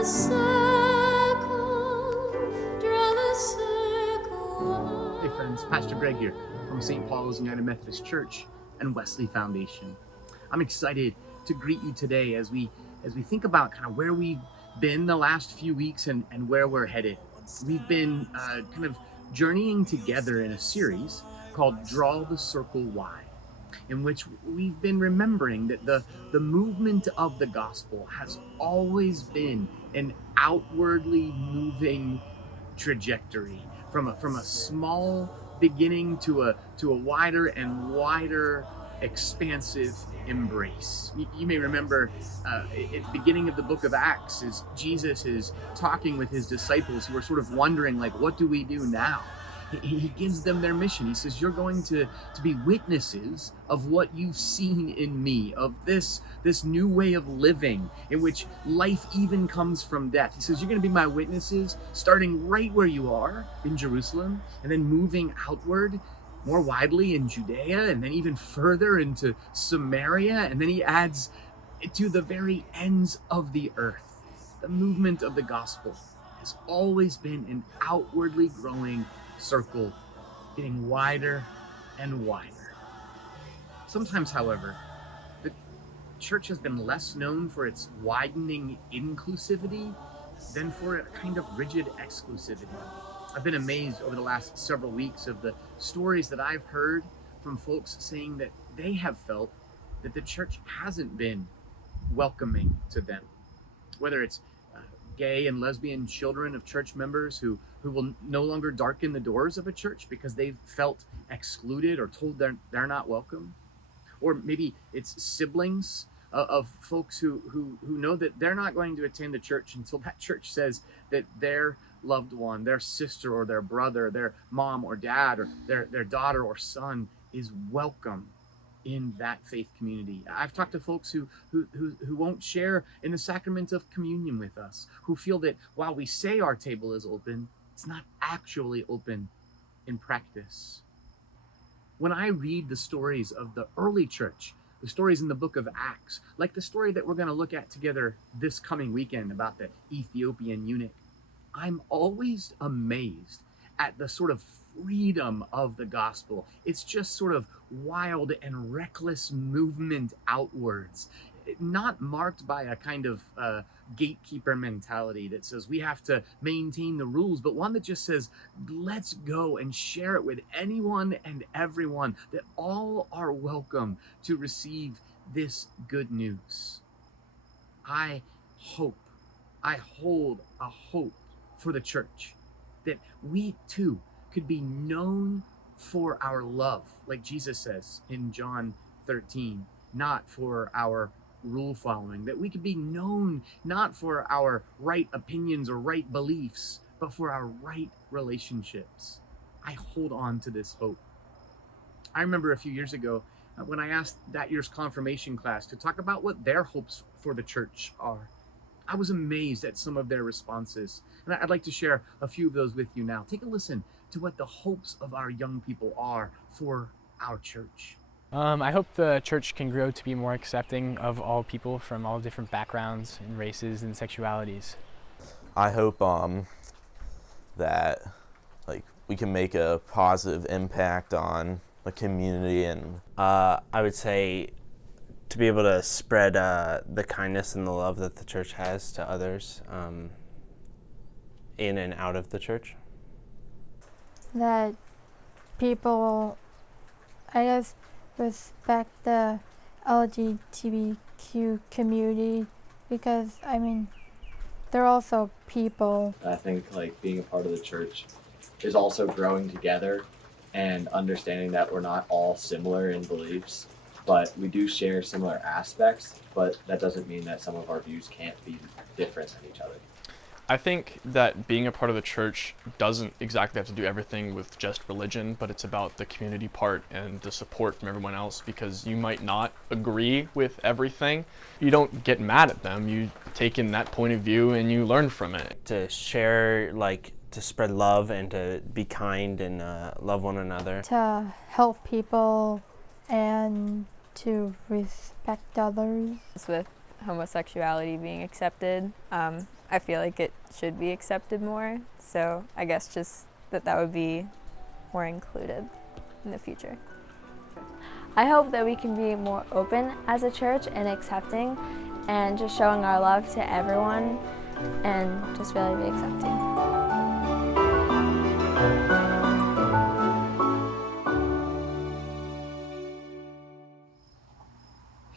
the circle, draw the circle. Hey friends, Pastor Greg here from St. Paul's United Methodist Church and Wesley Foundation. I'm excited to greet you today as we think about kind of where we've been the last few weeks and where we're headed. We've been kind of journeying together in a series called Draw the Circle Wide, in which we've been remembering that the movement of the gospel has always been an outwardly moving trajectory from a small beginning to a wider and wider expansive embrace. You may remember at the beginning of the book of Acts, as Jesus is talking with his disciples who are sort of wondering, like, what do we do now? He gives them their mission. He says, you're going to be witnesses of what you've seen in me, of this new way of living in which life even comes from death. He says, you're going to be my witnesses, starting right where you are in Jerusalem, and then moving outward more widely in Judea, and then even further into Samaria. And then he adds to the very ends of the earth. The movement of the gospel has always been an outwardly growing circle, getting wider and wider. Sometimes, however, the church has been less known for its widening inclusivity than for a kind of rigid exclusivity. I've been amazed over the last several weeks of the stories that I've heard from folks saying that they have felt that the church hasn't been welcoming to them, whether it's gay and lesbian children of church members who will no longer darken the doors of a church because they've felt excluded or told they're not welcome. Or maybe it's siblings of folks who know that they're not going to attend the church until that church says that their loved one, their sister or their brother, their mom or dad, or their daughter or son is welcome in that faith community. I've talked to folks who won't share in the sacrament of communion with us, who feel that while we say our table is open, it's not actually open in practice. When I read the stories of the early church, the stories in the book of Acts, like the story that we're going to look at together this coming weekend about the Ethiopian eunuch, I'm always amazed at the sort of freedom of the gospel. It's just sort of wild and reckless movement outwards, not marked by a kind of gatekeeper mentality that says we have to maintain the rules, but one that just says, let's go and share it with anyone and everyone, that all are welcome to receive this good news. I hold a hope for the church that we too could be known for our love, like Jesus says in John 13, not for our rule following, that we could be known not for our right opinions or right beliefs, but for our right relationships. I hold on to this hope. I remember a few years ago when I asked that year's confirmation class to talk about what their hopes for the church are. I was amazed at some of their responses, and I'd like to share a few of those with you now. Take a listen to what the hopes of our young people are for our church. I hope the church can grow to be more accepting of all people from all different backgrounds and races and sexualities. I hope that we can make a positive impact on the community, and I would say to be able to spread the kindness and the love that the church has to others in and out of the church. That people, I guess, respect the LGBTQ community because, I mean, they're also people. I think being a part of the church is also growing together and understanding that we're not all similar in beliefs, but we do share similar aspects, but that doesn't mean that some of our views can't be different than each other. I think that being a part of the church doesn't exactly have to do everything with just religion, but it's about the community part and the support from everyone else, because you might not agree with everything. You don't get mad at them. You take in that point of view and you learn from it. To share, to spread love and to be kind and love one another. To help people and to respect others. With homosexuality being accepted. I feel like it should be accepted more. So I guess just that would be more included in the future. I hope that we can be more open as a church and accepting and just showing our love to everyone and just really be accepting.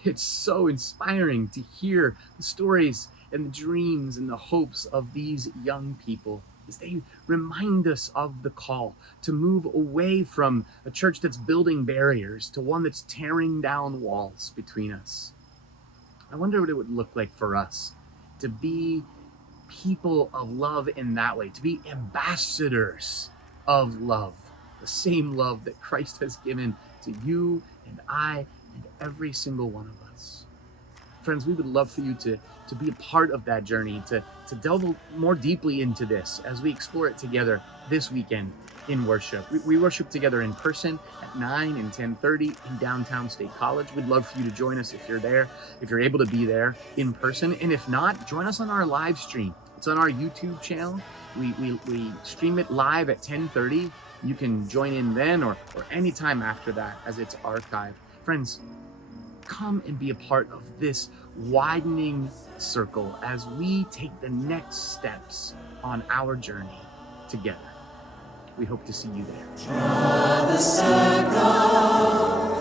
It's so inspiring to hear the stories and the dreams and the hopes of these young people as they remind us of the call to move away from a church that's building barriers to one that's tearing down walls between us. I wonder what it would look like for us to be people of love in that way, to be ambassadors of love, the same love that Christ has given to you and I and every single one of us. Friends, we would love for you to be a part of that journey, to delve more deeply into this as we explore it together this weekend in worship. We worship together in person at 9 and 10:30 in downtown State College. We'd love for you to join us if you're there, if you're able to be there in person. And if not, join us on our live stream. It's on our YouTube channel. We stream it live at 10:30. You can join in then or anytime after that as it's archived. Friends, come and be a part of this widening circle as we take the next steps on our journey together. We hope to see you there. Draw the circle.